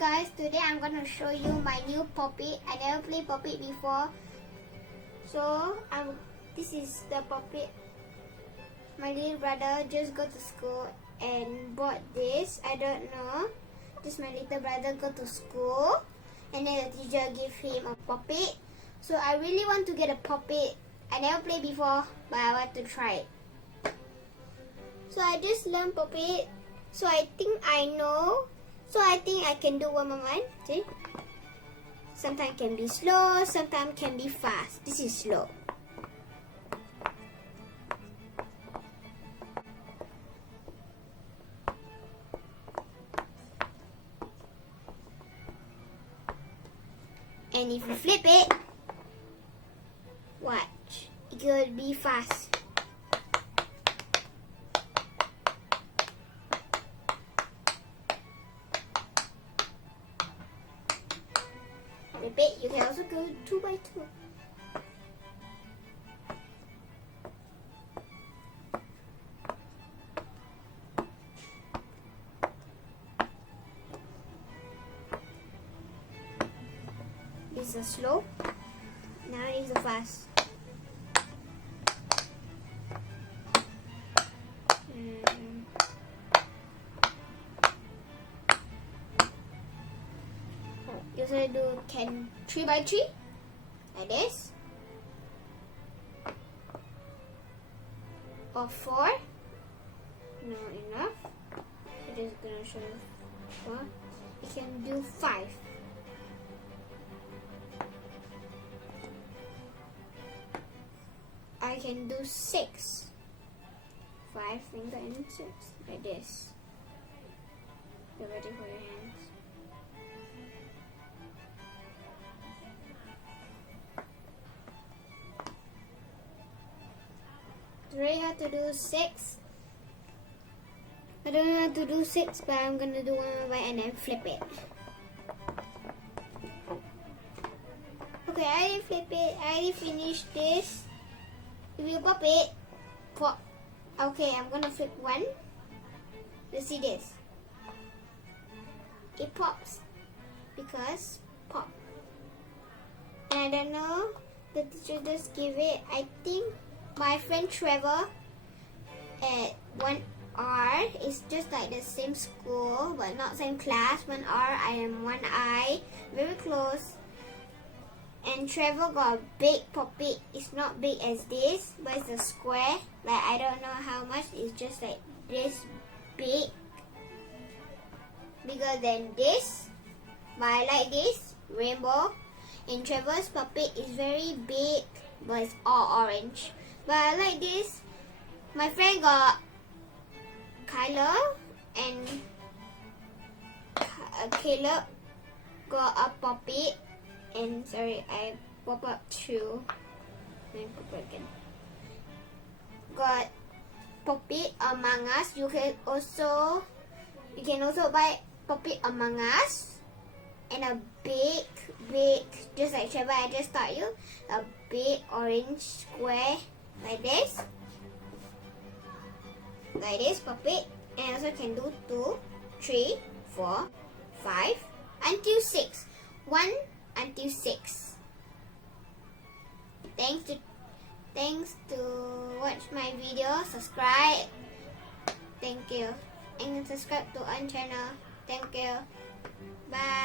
guys, today I'm gonna show you my new puppet. I never played puppet before. So this is the puppet. My little brother just go to school and bought this. I don't know. Just my little brother go to school and then the teacher gave him a puppet. So I really want to get a puppet. I never played before, but I want to try it. So I just learned puppet. So I think I know. So I think I can do one by one. See? Sometimes can be slow, sometimes can be fast. This is slow. And if you flip it, watch. It will be fast. Repeat, you can also go 2 by 2. This is slow. Now it is fast. You also do 3 by 3 like this, or 4. Not enough. I'm just gonna show you 4. You can do 5. I can do 6. 5 finger and 6 like this. Get ready for your hands. Today I have to do 6. I don't know how to do 6, but I'm gonna do 1 by 1 and then flip it. Okay, I already flip it. I already finished this. If you pop it, pop. Okay, I'm gonna flip 1. You see this? It pops because pop. And I don't know. The teacher just give it. I think my friend Trevor at 1R is just like the same school but not same class. 1R, I am 1I, very close. And Trevor got a big puppet. It's not big as this, but it's a square. Like I don't know how much. It's just like this big, bigger than this. But I like this rainbow. And Trevor's puppet is very big, but it's all orange. But I like this. My friend got Kyler and Caleb got a puppet. And sorry, I pop up 2. Then pop again. Got puppet Among Us. You can also buy puppet Among Us. And a big, just like Trevor, I just taught you, a big orange square like this puppet. And also can do 2, 3, 4, 5 until 6. 1 until 6. Thanks to watch my video. Subscribe. Thank you. And subscribe to our channel. Thank you. Bye.